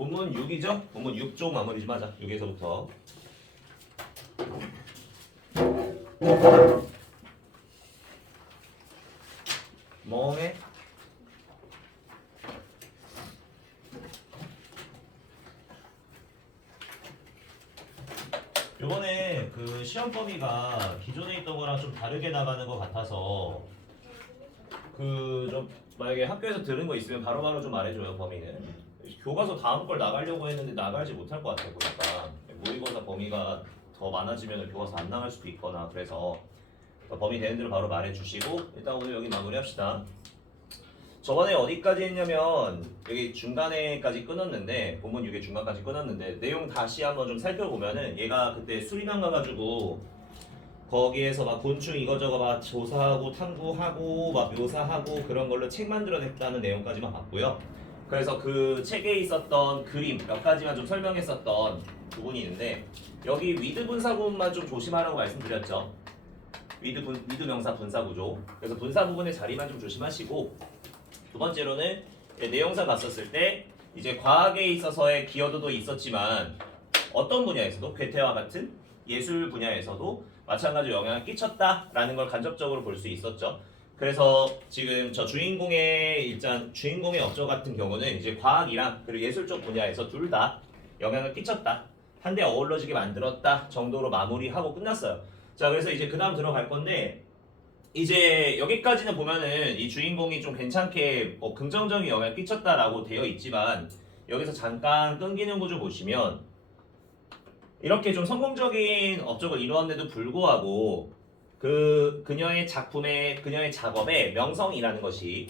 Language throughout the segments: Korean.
본문 6이죠? 본문 6쪽 마무리 좀 하자. 6에서부터. 멍해? 요번에 그 시험 범위가 기존에 있던 거랑 좀 다르게 나가는 것 같아서 그 좀 만약에 학교에서 들은 거 있으면 바로바로 좀 말해줘요. 범위는 교과서 다음 걸 나가려고 했는데 나가지 못할 것 같아요. 보니까 모의고사 범위가 더 많아지면 교과서 안 나갈 수도 있거나 그래서 범위 되는 대로 바로 말해주시고 일단 오늘 여기 마무리합시다. 저번에 어디까지 했냐면 여기 중간에까지 끊었는데 본문 6의 중간까지 끊었는데 내용 다시 한번 좀 살펴보면은 얘가 그때 수리남 가가지고 거기에서 막 곤충 이거저거 막 조사하고 탐구하고 막 묘사하고 그런 걸로 책 만들어냈다는 내용까지만 봤고요. 그래서 그 책에 있었던 그림 몇 가지만 좀 설명했었던 부분이 있는데 여기 위드 분사 부분만 좀 조심하라고 말씀드렸죠. 위드 명사 분사 구조. 그래서 분사 부분의 자리만 좀 조심하시고 두 번째로는 내용상 갔었을 때 이제 과학에 있어서의 기여도도 있었지만 어떤 분야에서도 괴테와 같은 예술 분야에서도 마찬가지로 영향을 끼쳤다라는 걸 간접적으로 볼 수 있었죠. 그래서 지금 저 주인공의 업적 같은 경우는 이제 과학이랑 그리고 예술 쪽 분야에서 둘 다 영향을 끼쳤다. 한데 어우러지게 만들었다 정도로 마무리하고 끝났어요. 자, 그래서 이제 그 다음 들어갈 건데 이제 여기까지는 보면은 이 주인공이 좀 괜찮게 긍정적인 영향을 끼쳤다라고 되어 있지만 여기서 잠깐 끊기는 구조 보시면 이렇게 좀 성공적인 업적을 이루었는데도 불구하고 그녀의 작업에 명성이라는 것이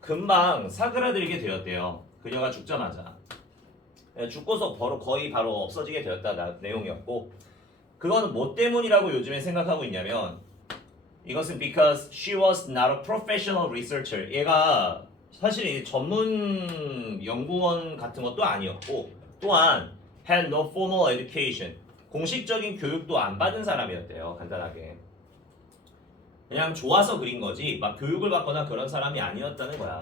금방 사그라들게 되었대요. 그녀가 죽자마자 죽고서 바로 없어지게 되었다 내용이었고 그거는 뭐 때문이라고 요즘에 생각하고 있냐면 이것은 because she was not a professional researcher. 얘가 사실 전문 연구원 같은 것도 아니었고 또한 had no formal education. 공식적인 교육도 안 받은 사람이었대요. 간단하게. 그냥 좋아서 그린 거지 막 교육을 받거나 그런 사람이 아니었다는 거야.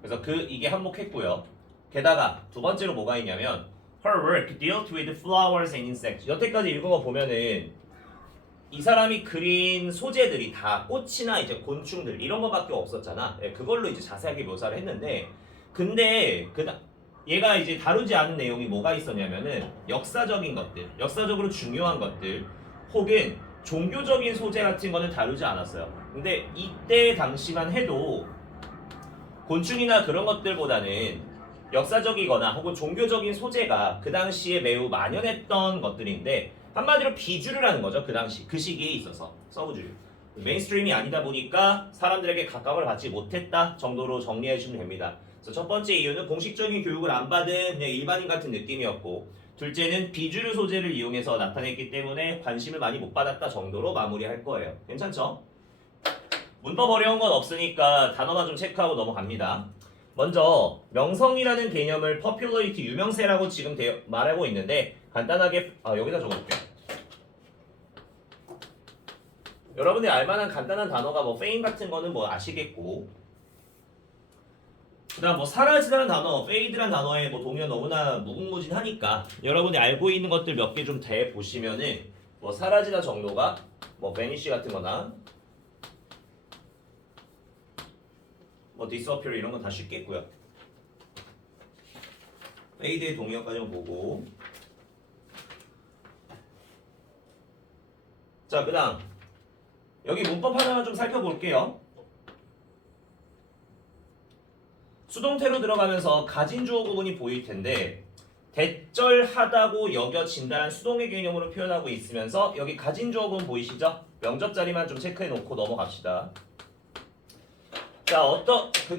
그래서 이게 한몫했고요. 게다가 두 번째로 뭐가 있냐면 her work dealt with flowers and insects. 여태까지 읽은 거 보면은 이 사람이 그린 소재들이 다 꽃이나 이제 곤충들 이런 거밖에 없었잖아. 그걸로 이제 자세하게 묘사를 했는데 근데 얘가 이제 다루지 않은 내용이 뭐가 있었냐면은 역사적인 것들, 역사적으로 중요한 것들 혹은 종교적인 소재 같은 거는 다루지 않았어요. 근데 이때 당시만 해도 곤충이나 그런 것들보다는 역사적이거나 혹은 종교적인 소재가 그 당시에 매우 만연했던 것들인데 한마디로 비주류를 하는 거죠. 그 당시 그 시기에 있어서 서브주류 메인스트림이 아니다 보니까 사람들에게 각광을 받지 못했다 정도로 정리해 주시면 됩니다. 그래서 첫 번째 이유는 공식적인 교육을 안 받은 그냥 일반인 같은 느낌이었고 둘째는 비주류 소재를 이용해서 나타냈기 때문에 관심을 많이 못 받았다 정도로 마무리할 거예요. 괜찮죠? 문법 어려운 건 없으니까 단어만 좀 체크하고 넘어갑니다. 먼저 명성이라는 개념을 popularity 유명세라고 지금 말하고 있는데 간단하게 여기다 적어볼게요. 여러분들이 알만한 간단한 단어가 뭐 fame 같은 거는 뭐 아시겠고 그 다음 뭐 사라지다는 단어, fade라는 단어의 뭐 동의어 너무나 무궁무진하니까 여러분이 알고 있는 것들 몇 개 좀 대보시면은 뭐 사라지다 정도가 뭐 vanish 같은 거나 뭐 disappear 이런 건 다 쉽겠고요. fade의 동의어까지만 보고 자, 그 다음 여기 문법 하나만 좀 살펴볼게요. 수동태로 들어가면서 가진 주어 구문이 보일 텐데 대절하다고 여겨진다는 수동의 개념으로 표현하고 있으면서 여기 가진 주어 구문 보이시죠? 명접 자리만 좀 체크해 놓고 넘어갑시다. 자,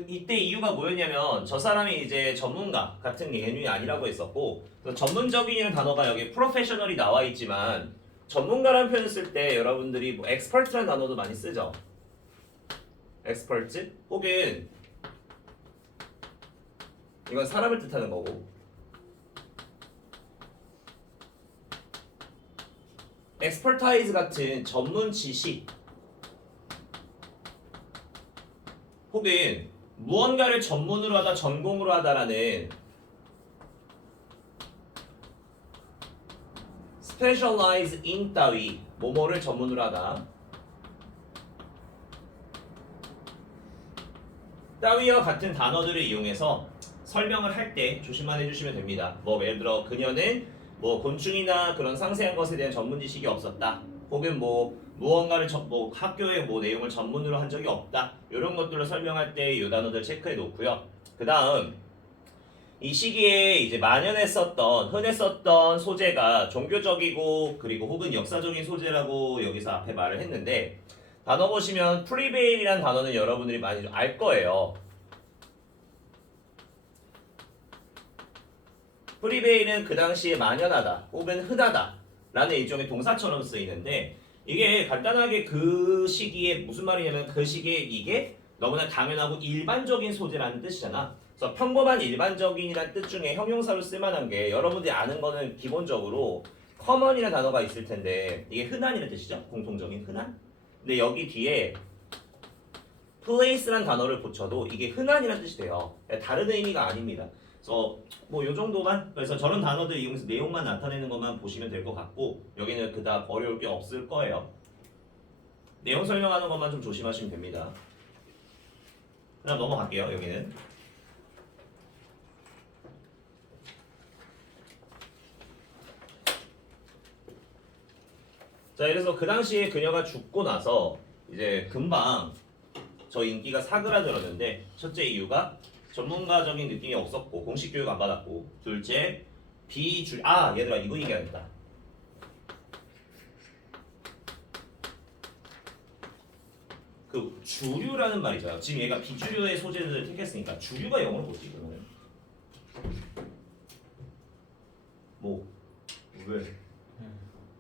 이때 이유가 뭐였냐면 저 사람이 이제 전문가 같은 개념이 아니라고 했었고 전문적인이라는 단어가 여기 프로페셔널이 나와 있지만 전문가라는 표현을 쓸 때 여러분들이 뭐 expert라는 단어도 많이 쓰죠. expert 혹은 이건 사람을 뜻하는 거고 expertise 같은 전문 지식 혹은 무언가를 전문으로 하다 전공으로 하다라는 specialize in 따위 뭐뭐를 전문으로 하다. 따위와 같은 단어들을 이용해서 설명을 할 때 조심만 해주시면 됩니다. 뭐 예를 들어 그녀는 뭐 곤충이나 그런 상세한 것에 대한 전문 지식이 없었다. 혹은 뭐 무언가를 뭐 학교의 뭐 내용을 전문으로 한 적이 없다. 이런 것들을 설명할 때 이 단어들 체크해 놓고요. 그 다음 이 시기에 이제 만연했었던 흔했었던 소재가 종교적이고 그리고 혹은 역사적인 소재라고 여기서 앞에 말을 했는데 단어 보시면 프리베일이라는 단어는 여러분들이 많이 좀 알 거예요. 프리베일은 그 당시에 만연하다 혹은 흔하다 라는 일종의 동사처럼 쓰이는데 이게 간단하게 그 시기에 무슨 말이냐면 그 시기에 이게 너무나 당연하고 일반적인 소재라는 뜻이잖아. 그래서 평범한 일반적인이라는 뜻 중에 형용사로 쓸만한 게 여러분들이 아는 거는 기본적으로 common이라는 단어가 있을 텐데 이게 흔한이라는 뜻이죠. 공통적인 흔한. 근데 여기 뒤에 place라는 단어를 붙여도 이게 흔한이라는 뜻이 돼요. 다른 의미가 아닙니다. 그래서 뭐 요 정도만 그래서 저런 단어들 이용해서 내용만 나타내는 것만 보시면 될 것 같고 여기는 그다음 어려울 게 없을 거예요. 내용 설명하는 것만 좀 조심하시면 됩니다. 그럼 넘어갈게요. 여기는 자 그래서 그 당시에 그녀가 죽고 나서 이제 금방 저 인기가 사그라들었는데 첫째 이유가 전문가적인 느낌이 없었고 공식 교육 안 받았고 둘째 얘들아 이거 얘기하겠다. 그 주류라는 말이 있잖아요. 지금 얘가 비주류의 소재들을 택했으니까 주류가 영어로 뭐지 그러면? 뭐 왜?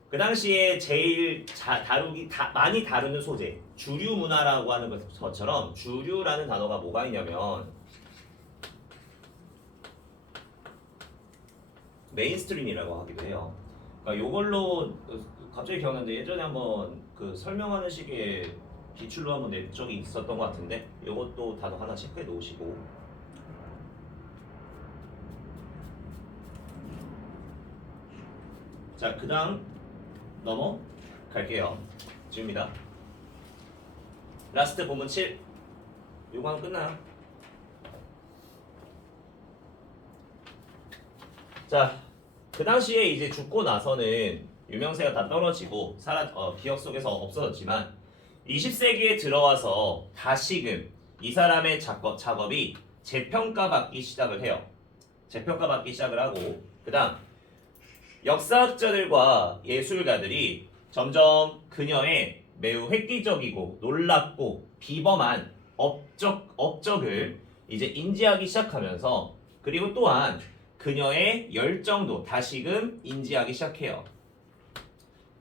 그 당시에 제일 많이 다루는 소재 주류 문화라고 하는 것처럼 주류라는 단어가 뭐가 있냐면 메인스트림이라고 하기도 해요. 그러니까 요걸로 갑자기 기억나는데 예전에 한번 그 설명하는 식의 기출로 한번 낸 적이 있었던 것 같은데 요것도 단어 하나 체크해 놓으시고 자 그 다음 넘어갈게요. 지금입니다. 라스트 본문 7 요거 하면 끝나요. 자, 그 당시에 이제 죽고 나서는 유명세가 다 떨어지고 기억 속에서 없어졌지만 20세기에 들어와서 다시금 이 사람의 작업이 재평가받기 시작을 해요. 재평가받기 시작을 하고 그 다음 역사학자들과 예술가들이 점점 그녀의 매우 획기적이고 놀랍고 비범한 업적을 이제 인지하기 시작하면서 그리고 또한 그녀의 열정도 다시금 인지하기 시작해요.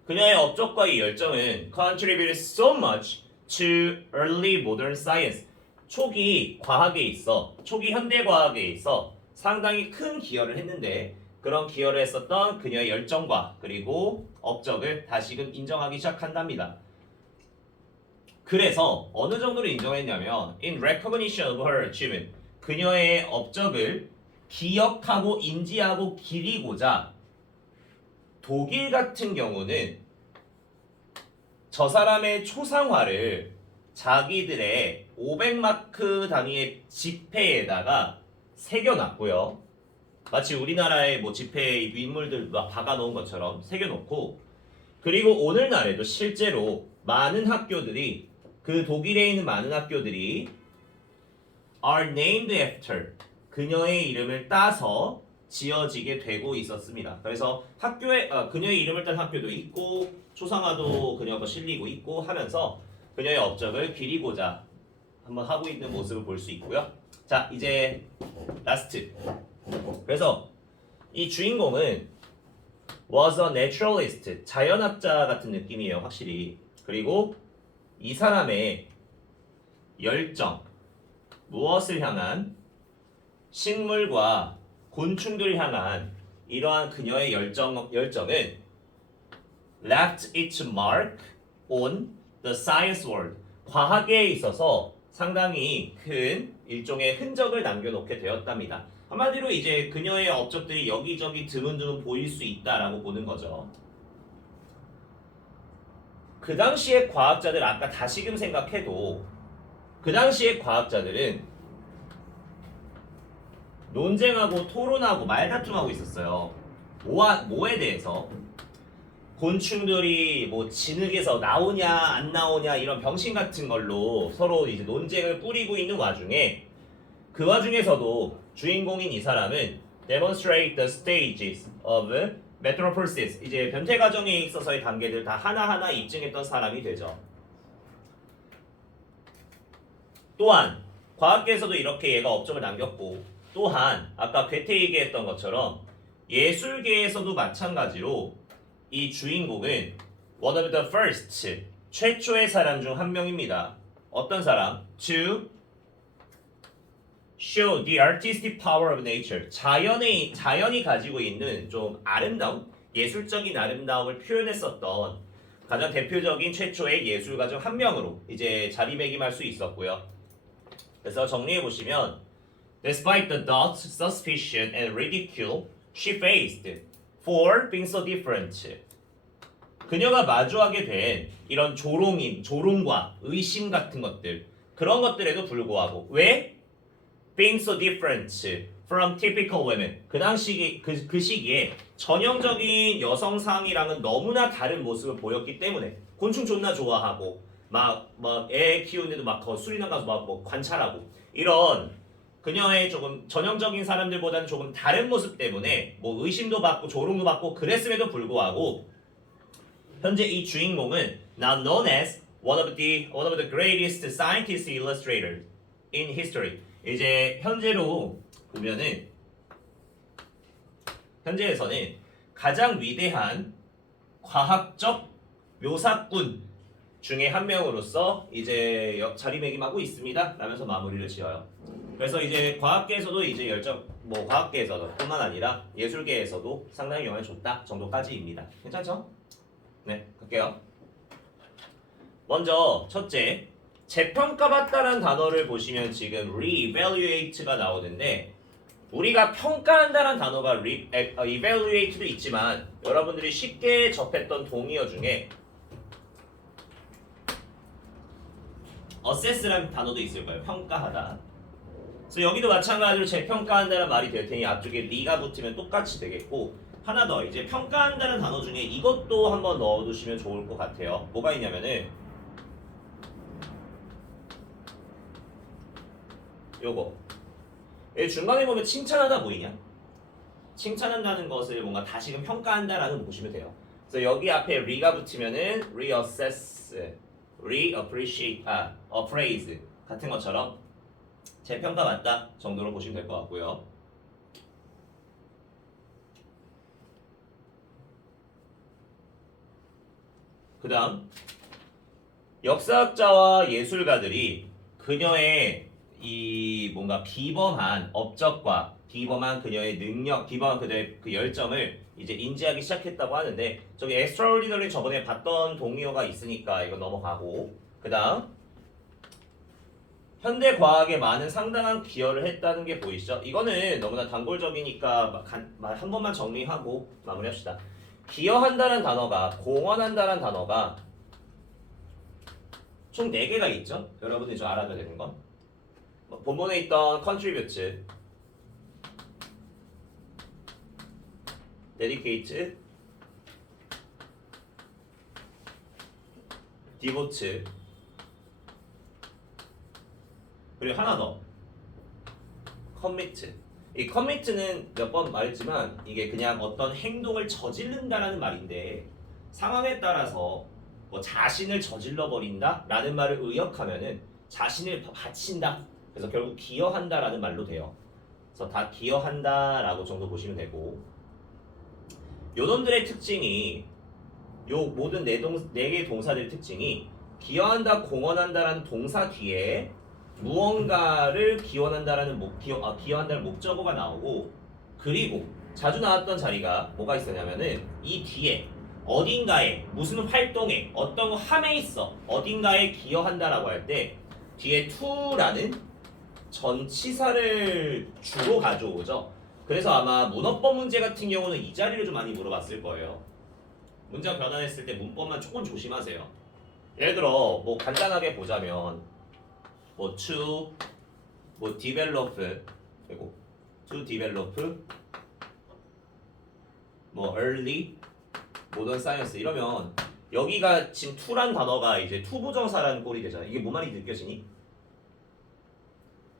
그녀의 업적과 이 열정은 contributed so much to early modern science. 초기 현대 과학에 있어 상당히 큰 기여를 했는데 그런 기여를 했었던 그녀의 열정과 그리고 업적을 다시금 인정하기 시작한답니다. 그래서 어느 정도로 인정했냐면 in recognition of her achievement 그녀의 업적을 기억하고 인지하고 기리고자 독일 같은 경우는 저 사람의 초상화를 자기들의 500마크 단위의 지폐에다가 새겨놨고요. 마치 우리나라의 뭐 지폐의 인물들 박아놓은 것처럼 새겨놓고 그리고 오늘날에도 실제로 많은 학교들이 그 독일에 있는 많은 학교들이 are named after 그녀의 이름을 따서 지어지게 되고 있었습니다. 그래서 그녀의 이름을 딴 학교도 있고 초상화도 그녀가 실리고 있고 하면서 그녀의 업적을 기리고자 한번 하고 있는 모습을 볼 수 있고요. 자 이제 라스트. 그래서 이 주인공은 was a naturalist 자연학자 같은 느낌이에요 확실히. 그리고 이 사람의 열정 무엇을 향한 식물과 곤충들을 향한 이러한 그녀의 열정은 left its mark on the science world 과학에 있어서 상당히 큰 일종의 흔적을 남겨놓게 되었답니다. 한마디로 이제 그녀의 업적들이 여기저기 드문드문 보일 수 있다라고 보는 거죠. 그 당시의 과학자들 아까 다시금 생각해도 그 당시의 과학자들은 논쟁하고 토론하고 말다툼하고 있었어요. 뭐에 대해서? 곤충들이 뭐 진흙에서 나오냐 안 나오냐 이런 병신 같은 걸로 서로 이제 논쟁을 뿌리고 있는 와중에 그 와중에서도 주인공인 이 사람은 demonstrate the stages of metamorphosis 이제 변태 과정에 있어서의 단계들 다 하나하나 입증했던 사람이 되죠. 또한 과학계에서도 이렇게 얘가 업적을 남겼고 또한 아까 괴테 얘기했던 것처럼 예술계에서도 마찬가지로 이 주인공은 one of the first 최초의 사람 중 한 명입니다. 어떤 사람? To show the artistic power of nature. 자연이 가지고 있는 좀 아름다움, 예술적인 아름다움을 표현했었던 가장 대표적인 최초의 예술가 중 한 명으로 이제 자리매김할 수 있었고요. 그래서 정리해 보시면 despite the doubts, suspicion, and ridicule she faced for being so different. 그녀가 마주하게 된 이런 조롱과 의심 같은 것들 그런 것들에도 불구하고 왜? being so different from typical women. 그 당시 그 시기에 전형적인 여성상이랑은 너무나 다른 모습을 보였기 때문에 곤충 존나 좋아하고 막 애 키우는데도 막 수리남 가서 막 뭐 관찰하고 이런 그녀의 조금 전형적인 사람들보다는 조금 다른 모습 때문에 뭐 의심도 받고 조롱도 받고 그랬음에도 불구하고 현재 이 주인공은 now known as one of the greatest scientist illustrators in history. 이제 현재로 보면은 현재에서는 가장 위대한 과학적 묘사꾼 중에 한 명으로서 이제 자리매김하고 있습니다. 라면서 마무리를 지어요. 그래서 이제 과학계에서도 이제 뭐 과학계에서도 뿐만 아니라 예술계에서도 상당히 영향을 줬다 정도까지입니다. 괜찮죠? 네, 갈게요. 먼저 첫째, 재평가받다라는 단어를 보시면 지금 re-evaluate가 나오는데 우리가 평가한다는 단어가 evaluate도 있지만 여러분들이 쉽게 접했던 동의어 중에 assess라는 단어도 있을 거예요. 평가하다. 그래서 여기도 마찬가지로 재평가한다는 말이 될 테니 앞쪽에 리가 붙으면 똑같이 되겠고 하나 더 이제 평가한다는 단어 중에 이것도 한번 넣어두시면 좋을 것 같아요. 뭐가 있냐면은 요거 중간에 보면 칭찬하다 보이냐? 칭찬한다는 것을 뭔가 다시금 평가한다라는 거 보시면 돼요. 그래서 여기 앞에 re가 붙으면은 reassess, reappreciate, appraise 같은 것처럼 재평가 맞다 정도로 보시면 될 것 같고요. 그 다음 역사학자와 예술가들이 그녀의 이 뭔가 비범한 업적과 비범한 그녀의 능력, 비범한 그녀의 그 열정을 이제 인지하기 시작했다고 하는데 저기 extraordinary 저번에 봤던 동의어가 있으니까 이거 넘어가고 그 다음 현대 과학에 많은 상당한 기여를 했다는 게 보이시죠? 이거는 너무나 단골적이니까 한 번만 정리하고 마무리합시다. 기여한다는 단어가 공헌한다는 단어가 총 4개가 있죠? 여러분들이 좀 알아둬야 되는 건 본문에 있던 contribute, dedicate, devote 그리고 하나 더 commit. 이 commit는 몇 번 말했지만 이게 그냥 어떤 행동을 저지른다라는 말인데 상황에 따라서 뭐 자신을 저질러 버린다 라는 말을 의역하면은 자신을 바친다. 그래서 결국 기여한다라는 말로 돼요. 그래서 다 기여한다라고 정도 보시면 되고 요놈들의 특징이 요 모든 네 개의 동사들의 특징이 기여한다, 공헌한다라는 동사 뒤에 무언가를 기원한다라는 기여한다는 목적어가 나오고 그리고 자주 나왔던 자리가 뭐가 있었냐면은 이 뒤에 어딘가에 무슨 활동에 어떤 함에 있어 어딘가에 기여한다라고 할 때 뒤에 to라는 전치사를 주로 가져오죠. 그래서 아마 문어법 문제 같은 경우는 이 자리를 좀 많이 물어봤을 거예요. 문제가 변환했을 때 문법만 조금 조심하세요. 예를 들어 뭐 간단하게 보자면 뭐 to 뭐 develop 그리고 to develop 뭐 early modern science 이러면 여기가 지금 to란 단어가 이제 투부정사라는 꼴이 되잖아. 이게 뭔 말이 느껴지니?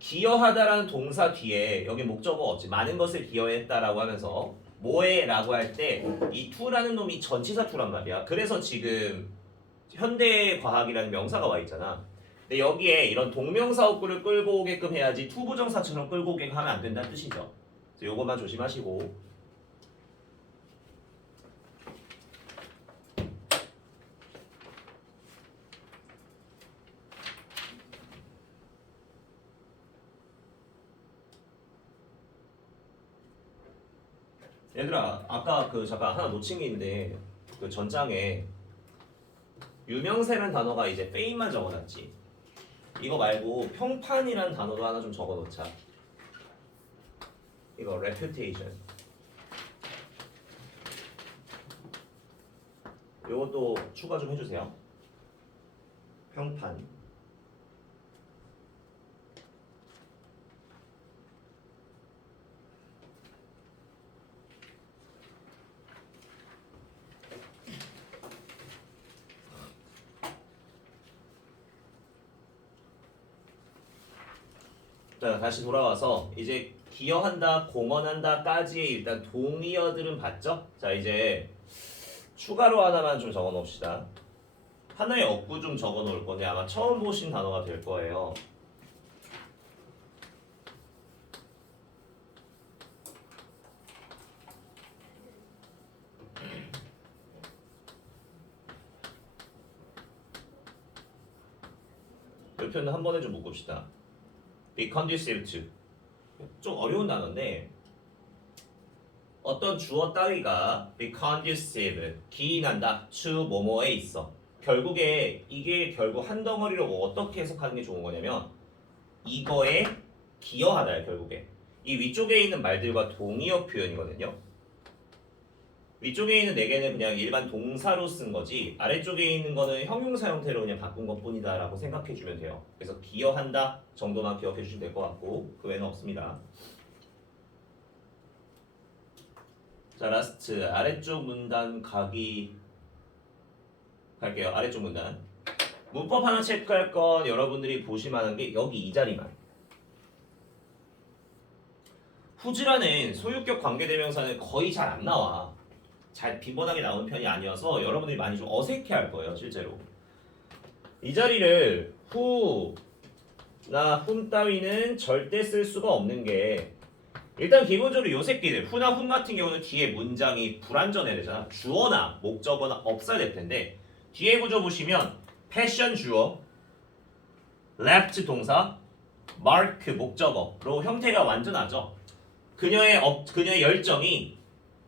기여하다라는 동사 뒤에 여기 목적어 없지. 많은 것을 기여했다라고 하면서 뭐해라고 할 때 이 to라는 놈이 전치사 to란 말이야. 그래서 지금 현대과학이라는 명사가 와 있잖아. 근데 여기에 이런 동명사 어구를 끌고 오게끔 해야지 투부정사처럼 끌고 오게끔 하면 안 된다는 뜻이죠. 그래서 요것만 조심하시고. 얘들아, 아까 그 잠깐 하나 놓친 게 있는데 그 전장에 유명세라는 단어가 이제 페임만 적어놨지. 이거 말고 평판이라는 단어도 하나 좀 적어놓자. 이거 reputation. 요것도 추가 좀 해주세요. 평판. 자, 다시 돌아와서 이제 기여한다, 공헌한다까지의 일단 동의어들은 봤죠? 자, 이제 추가로 하나만 좀 적어 놓읍시다. 하나의 어구 좀 적어 놓을 건데 아마 처음 보신 단어가 될 거예요. 이 표현은 한 번에 좀 묶읍시다. be conducive to. 좀 어려운 단어인데 어떤 주어 따위가 be conducive, 기인한다, to 뭐뭐에 있어. 결국에 이게 결국 한 덩어리로 어떻게 해석하는 게 좋은 거냐면 이거에 기여하다야 결국에. 이 위쪽에 있는 말들과 동의어 표현이거든요. 위쪽에 있는 네 개는 그냥 일반 동사로 쓴 거지 아래쪽에 있는 거는 형용사 형태로 그냥 바꾼 것 뿐이다 라고 생각해 주면 돼요. 그래서 기여한다 정도만 기억해 주시면 될 것 같고 그 외에는 없습니다. 자, 라스트 아래쪽 문단 가기 갈게요. 아래쪽 문단 문법 하나 체크할 건 여러분들이 보실만한 게 여기 이 자리만. 후지라는 소유격 관계대명사는 거의 잘 안 나와. 잘 빈번하게 나오는 편이 아니어서 여러분들이 많이 좀 어색해할 거예요. 실제로 이 자리를 후나 훔 따위는 절대 쓸 수가 없는 게 일단 기본적으로 요 새끼들 후나 훔 같은 경우는 뒤에 문장이 불완전해야 되잖아. 주어나 목적어나 없어야 될 텐데 뒤에 구조 보시면 패션 주어, left 동사, mark 목적어로 형태가 완전하죠. 그녀의 열정이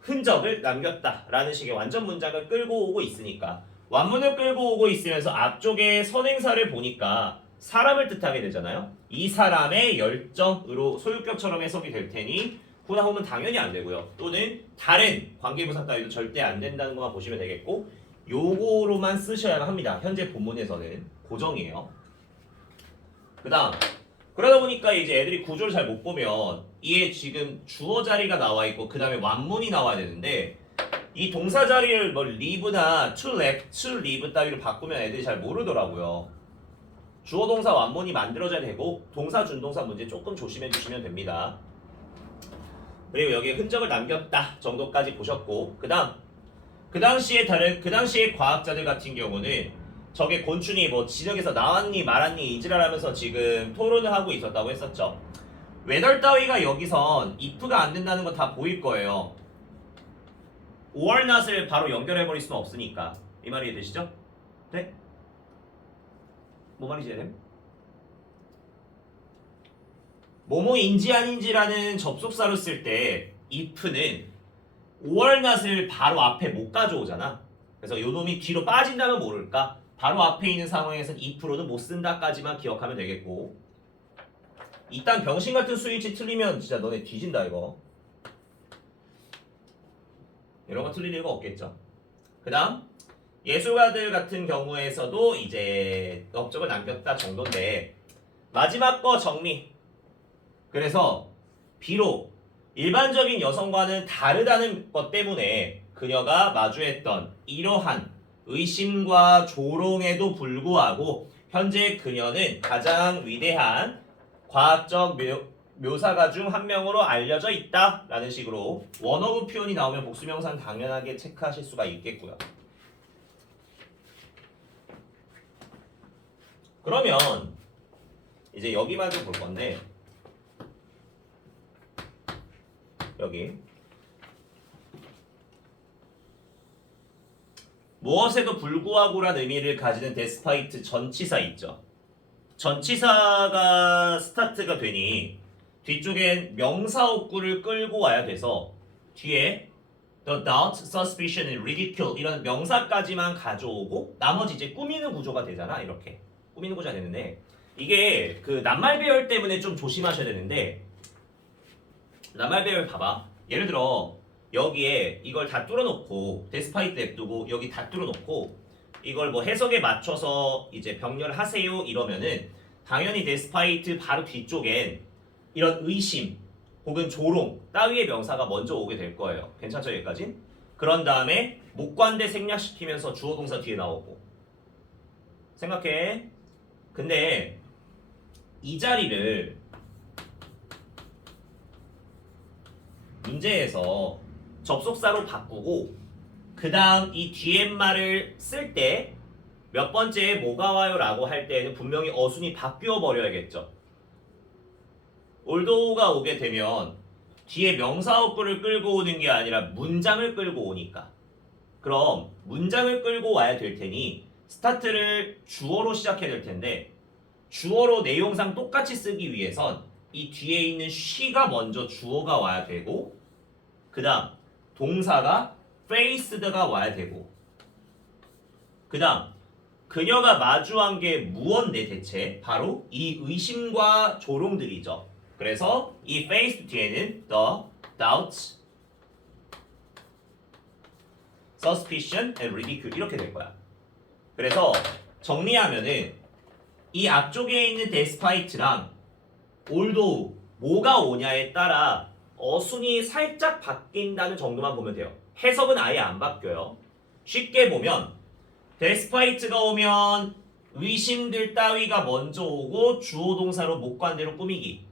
흔적을 남겼다라는 식의 완전 문장을 끌고 오고 있으니까 완문을 끌고 오고 있으면서 앞쪽에 선행사를 보니까 사람을 뜻하게 되잖아요. 이 사람의 열정으로 소유격처럼 해석이 될 테니 후나 홈은 당연히 안 되고요. 또는 다른 관계부사 따위도 절대 안 된다는 것만 보시면 되겠고 요거로만 쓰셔야만 합니다. 현재 본문에서는 고정이에요. 그 다음 그러다 보니까 이제 애들이 구조를 잘 못 보면 이게 지금 주어 자리가 나와 있고 그 다음에 완문이 나와야 되는데 이 동사 자리를 뭐 leave나 to leave 따위로 바꾸면 애들이 잘 모르더라고요. 주어 동사 완문이 만들어져야 되고 동사 준동사 문제 조금 조심해 주시면 됩니다. 그리고 여기에 흔적을 남겼다 정도까지 보셨고 그 당시에 과학자들 같은 경우는 저게 곤충이 뭐 지역에서 나왔니 말았니 이지랄하면서 지금 토론을 하고 있었다고 했었죠. 웨덜 따위가 여기선 if가 안 된다는 거 다 보일 거예요. or not을 바로 연결해버릴 수는 없으니까 이 말이 되시죠? 네? 뭐 말이지 얘네? 뭐뭐인지 아닌지라는 접속사로 쓸 때 if는 or not을 바로 앞에 못 가져오잖아. 그래서 요 놈이 뒤로 빠진다면 모를까? 바로 앞에 있는 상황에서는 if로는 못 쓴다까지만 기억하면 되겠고 이딴 병신 같은 스위치 틀리면 진짜 너네 뒤진다 이거. 이런 거 틀릴 리가 없겠죠. 그 다음 예술가들 같은 경우에서도 이제 업적을 남겼다 정도인데 마지막 거 정리. 그래서 비록 일반적인 여성과는 다르다는 것 때문에 그녀가 마주했던 이러한 의심과 조롱에도 불구하고 현재 그녀는 가장 위대한 과학적 묘사가 중 한 명으로 알려져 있다라는 식으로 원어브 표현이 나오면 복수명사는 당연하게 체크하실 수가 있겠고요. 그러면 이제 여기만 좀 볼 건데 여기 무엇에도 불구하고란 의미를 가지는 despite 전치사 있죠. 전치사가 스타트가 되니 뒤쪽엔 명사어구를 끌고 와야 돼서 뒤에 the doubt, suspicion, and ridicule 이런 명사까지만 가져오고 나머지 이제 꾸미는 구조가 되잖아. 이렇게 꾸미는 구조가 되는데 이게 그 낱말 배열 때문에 좀 조심하셔야 되는데 낱말 배열 봐봐. 예를 들어 여기에 이걸 다 뚫어놓고 despite 냅두고 여기 다 뚫어놓고 이걸 뭐 해석에 맞춰서 이제 병렬하세요 이러면은 당연히 despite 바로 뒤쪽엔 이런 의심 혹은 조롱 따위의 명사가 먼저 오게 될 거예요. 괜찮죠 여기까지? 그런 다음에 목관대 생략시키면서 주어 동사 뒤에 나오고 생각해. 근데 이 자리를 문제에서 접속사로 바꾸고 그 다음 이 뒤에 말을 쓸 때 몇 번째에 뭐가 와요 라고 할 때는 분명히 어순이 바뀌어 버려야겠죠. 올도가 오게 되면 뒤에 명사어구를 끌고 오는 게 아니라 문장을 끌고 오니까 그럼 문장을 끌고 와야 될 테니 스타트를 주어로 시작해야 될 텐데 주어로 내용상 똑같이 쓰기 위해선 이 뒤에 있는 she가 먼저 주어가 와야 되고 그 다음 동사가 faced가 와야 되고 그 다음 그녀가 마주한 게 무언데 대체 바로 이 의심과 조롱들이죠. 그래서 이 faced 뒤에는 the doubt, suspicion, and ridicule 이렇게 될 거야. 그래서 정리하면은 이 앞쪽에 있는 despite랑 although 뭐가 오냐에 따라 어순이 살짝 바뀐다는 정도만 보면 돼요. 해석은 아예 안 바뀌어요. 쉽게 보면 despite가 오면 의심들 따위가 먼저 오고 주어 동사로 목관대로 꾸미기.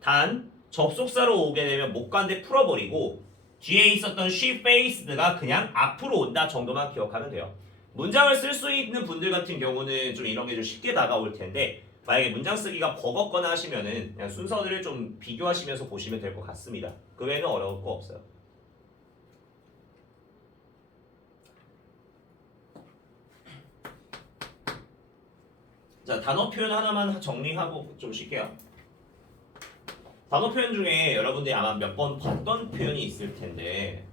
단 접속사로 오게 되면 목관대 풀어버리고 뒤에 있었던 she faced가 그냥 앞으로 온다 정도만 기억하면 돼요. 문장을 쓸 수 있는 분들 같은 경우는 좀 이런 게 좀 쉽게 다가올 텐데 만약에 문장 쓰기가 버겁거나 하시면은 그냥 순서들을 좀 비교하시면서 보시면 될 것 같습니다. 그 외에는 어려울 거 없어요. 자, 단어 표현 하나만 정리하고 좀 쉴게요. 단어 표현 중에 여러분들이 아마 몇 번 봤던 표현이 있을 텐데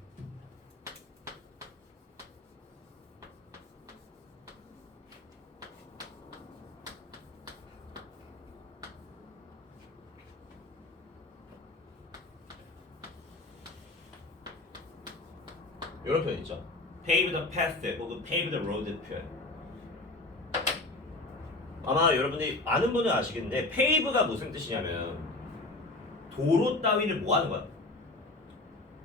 이런 표현 있죠. pave the path 혹은 pave the road 표현. 아마 여러분들이 아는 분은 아시겠는데 pave가 무슨 뜻이냐면 도로 따위를 뭐 하는 거야?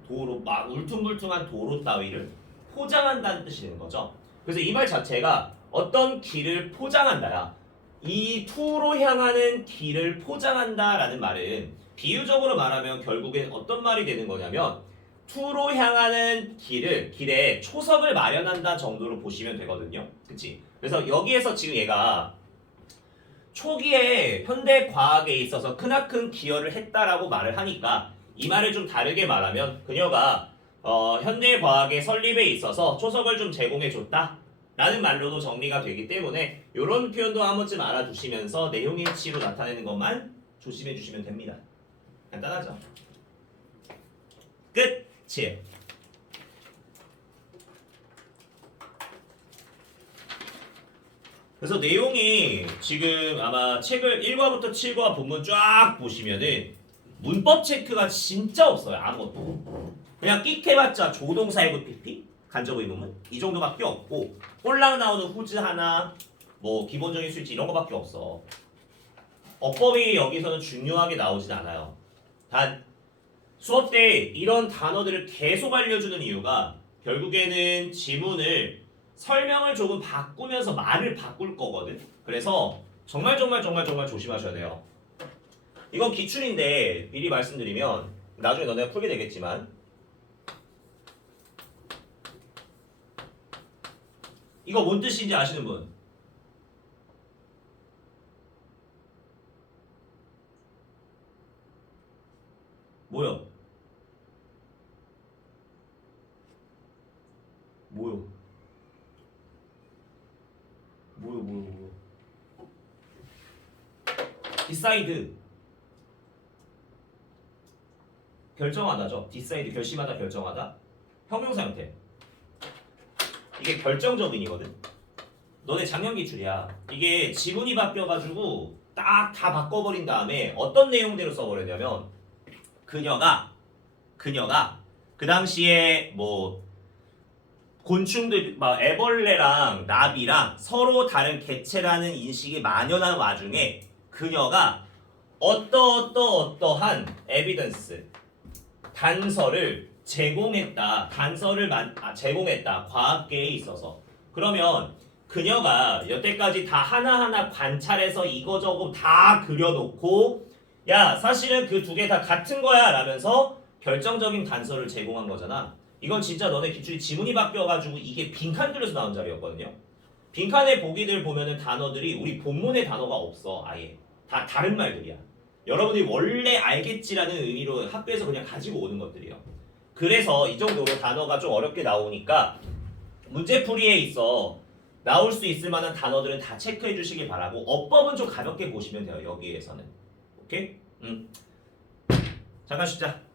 도로 막 울퉁불퉁한 도로 따위를 포장한다는 뜻이 되는 거죠. 그래서 이 말 자체가 어떤 길을 포장한다야. 이 투로 향하는 길을 포장한다라는 말은 비유적으로 말하면 결국엔 어떤 말이 되는 거냐면 투로 향하는 길에 초석을 마련한다 정도로 보시면 되거든요. 그치? 그래서 여기에서 지금 얘가 초기에 현대 과학에 있어서 크나큰 기여를 했다라고 말을 하니까 이 말을 좀 다르게 말하면 그녀가 현대 과학의 설립에 있어서 초석을 좀 제공해 줬다 라는 말로도 정리가 되기 때문에 이런 표현도 한 번쯤 알아두시면서 내용일치로 나타내는 것만 조심해 주시면 됩니다. 간단하죠? 끝이에요. 그래서 내용이 지금 아마 책을 1과부터 7과 본문 쫙 보시면은 문법 체크가 진짜 없어요. 아무것도. 그냥 끽 해봤자 조동사 해부 PP 간접 의문문 이 정도밖에 없고 꼴랑 나오는 후즈 하나 뭐 기본적인 수일치 이런 거밖에 없어. 어법이 여기서는 중요하게 나오진 않아요. 단 수업 때 이런 단어들을 계속 알려주는 이유가 결국에는 지문을 설명을 조금 바꾸면서 말을 바꿀 거거든. 그래서 정말 조심하셔야 돼요. 이건 기출인데 미리 말씀드리면 나중에 너네가 풀게 되겠지만 이거 뭔 뜻인지 아시는 분? 뭐요? 뭐요? 뭐요? 디사이드 결정하다죠. 디사이드 결심하다 결정하다. 형용사 형태. 이게 결정적인이거든. 너네 작년 기출이야. 이게 지문이 바뀌어가지고 딱 다 바꿔버린 다음에 어떤 내용대로 써버렸냐면 그녀가 그 당시에 뭐 곤충들 막 애벌레랑 나비랑 서로 다른 개체라는 인식이 만연한 와중에 그녀가 어떠한 에비던스 단서를 제공했다. 제공했다. 과학계에 있어서. 그러면 그녀가 여태까지 다 하나하나 관찰해서 이거저거 다 그려놓고 야 사실은 그 두 개 다 같은 거야 라면서 결정적인 단서를 제공한 거잖아. 이건 진짜 너네 기출이 지문이 바뀌어가지고 이게 빈칸 뚫려서 나온 자리였거든요. 빈칸의 보기들 보면은 단어들이 우리 본문의 단어가 없어. 아예 다 다른 말들이야. 여러분들이 원래 알겠지라는 의미로 학교에서 그냥 가지고 오는 것들이에요. 그래서 이 정도로 단어가 좀 어렵게 나오니까 문제풀이에 있어 나올 수 있을 만한 단어들은 다 체크해 주시길 바라고 어법은 좀 가볍게 보시면 돼요. 여기에서는. 오케이? 잠깐 쉬자.